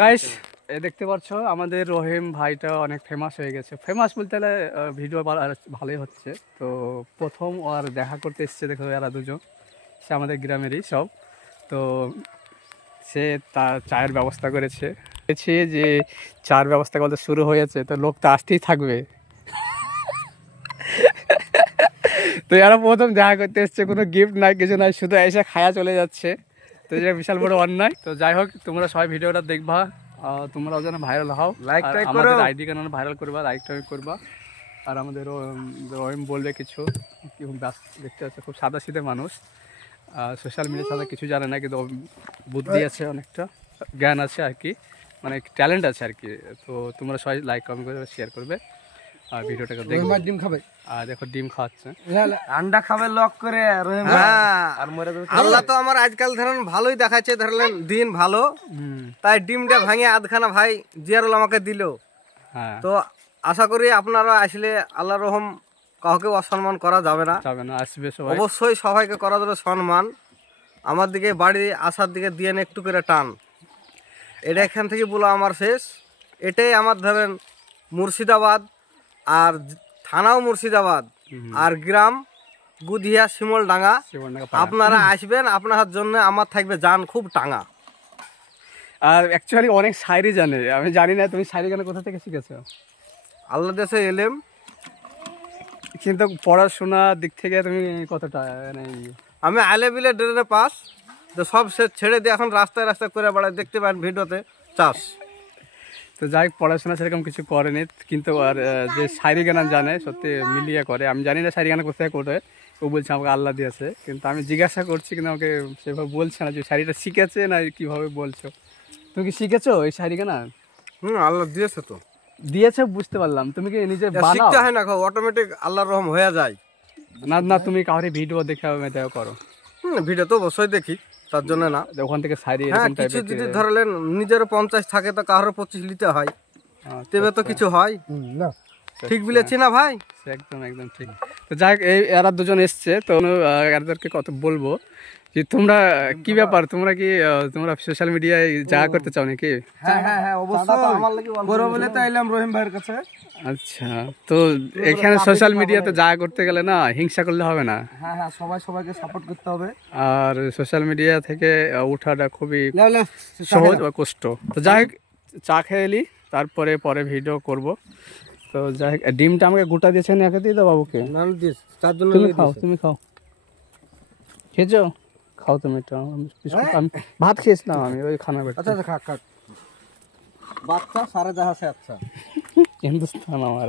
Guys দেখতে পাচ্ছ আমাদের রহিম ভাইটা অনেক ফেমাস হয়ে গেছে। ফেমাস বলতে গেলে ভিডিও ভালোই হচ্ছে। তো প্রথম আর দেখা করতে এসছে, দেখো এরা দুজন, সে আমাদের গ্রামেরই সব। তো সে তার চায়ের ব্যবস্থা করেছে, যে চার ব্যবস্থা করতে শুরু হয়েছে, তো লোক তো আসতেই থাকবে। তো এরা প্রথম দেখা করতে এসছে, কোনো গিফট নাই, কিছু নাই, শুধু এসে খায়া চলে যাচ্ছে। তো এটা বিশাল বড় অন্যায়। তো যাই হোক, তোমরা সবাই ভিডিওটা দেখবা, তোমরাও যেন ভাইরাল হও, লাইক আমাদের আইডি কেন ভাইরাল করবা, লাইক টাইক করবা। আর আমাদের রহিম বলবে কিছু, কি দেখতে পাচ্ছে খুব সাদা সিধে মানুষ, সোশ্যাল মিডিয়ার সাথে কিছু জানে না, কিন্তু বুদ্ধি আছে, অনেকটা জ্ঞান আছে আর কি, মানে ট্যালেন্ট আছে আর কি। তো তোমরা সবাই লাইক কমেন্ট করবে, শেয়ার করবে আর ভিডিওটাকে দেখবে। ডিম খাবে, আর দেখো ডিম খাওয়াচ্ছে, আন্ডা খাবে লক করে। আল্লাহ তো আমার আজকাল ধরেন ভালোই দেখাচ্ছে, ধরলেন দিন ভালো, তাই ডিমটা ভাঙে আধখানা ভাই জিয়ারুল আমাকে দিল। তো আশা করি আপনারা আসলে আল্লাহ রহম কাউকে অসম্মান করা যাবে না, আসবে অবশ্যই সবাইকে করা যাবে সম্মান। আমার দিকে বাড়ি আসার দিকে দিয়ে একটু করে টান, এটা এখান থেকে বলো আমার শেষ। এটাই আমার ধরেন মুর্শিদাবাদ, আর থানাও মুর্শিদাবাদ, আর গ্রাম গুধিয়া শিমলডাঙ্গা। আপনারা আসবেন, আপনার জন্য আমার থাকবে জান খুব টাঙা। আর অ্যাকচুয়ালি অনেক শায়রি জানে, আমি জানি না তুমি শায়রি গানে কোথা থেকে শিখেছো? আল্লাহ দেশে এলেম, কিন্তু পড়াশোনার দিক থেকে তুমি কতটা? আমি আলেবিলে ড্রেনে পাস, তো সব সে ছেড়ে দিয়ে এখন রাস্তায় রাস্তায় করে বেড়ায়, দেখতে পারেন ভিডিওতে চাষ। তো যাই হোক, পড়াশোনা সেরকম কিছু করেনি, কিন্তু আর যে শায়রি গান জানে সত্যি মিলিয়ে করে। আমি জানি না শায়রি গান কোথায় করে, ও বলছে আমাকে আল্লাহ দিয়েছে, কিন্তু আমি জিজ্ঞাসা করছি, কিন্তু আমাকে সেভাবে বলছে না যে শায়রিটা শিখেছে না কিভাবে বলছো। তুমি কি শিখেছো এই শায়রি গান? আল্লাহ দিয়েছে, তো দিয়েছে বুঝতে পারলাম, তুমি কি নিজে শিখতে হয় না, অটোমেটিক আল্লাহর রহম হয়ে যায়। না না, তুমি কাউরে ভিডিও দেখে করো? ভিডিও তো অবশ্যই দেখি, তার জন্য না। ওখান থেকে শায়রি কিছু যদি ধরলেন নিজের 50 থাকে, তো কারোর 25 নিতে হয়, তবে তো কিছু হয় না। ঠিক বলেছি না ভাই? একদম একদম ঠিক। তো যাই হোক, এরা দুজন এসছে, তো এদেরকে কত বলবো যে তোমরা কি ব্যাপার, তোমরা কি তোমরা সোশ্যাল মিডিয়ায় জায়গা করতে চাও নাকি? হ্যাঁ হ্যাঁ হ্যাঁ, অবশ্যই বড় বলে তো এলাম রহিম ভাইয়ের কাছে। আচ্ছা, তো এখানে সোশ্যাল মিডিয়াতে জায়গা করতে গেলে না হিংসা করলে হবে না। হ্যাঁ হ্যাঁ, সবাই সবাইকে সাপোর্ট করতে হবে। আর সোশ্যাল মিডিয়া থেকে ওঠাটা খুবই সহজ বা কষ্ট। তো যাই হোক, চা খেয়ে এলি, তারপরে পরে ভিডিও করব। তো যাই হোক, ডিমটা আমাকে গোটা দিয়েছেন, একে দিয়ে দাও বাবুকে। তুমি খাও, তুমি খাও, খেয়েছো? খাও তুমি এটা। আমি ভাত খেয়েছিলাম, আমি ওই খানা বেটা। আচ্ছা খা খা, বাচ্চা সারা জাহাজে। আচ্ছা, হিন্দুস্তান আমার।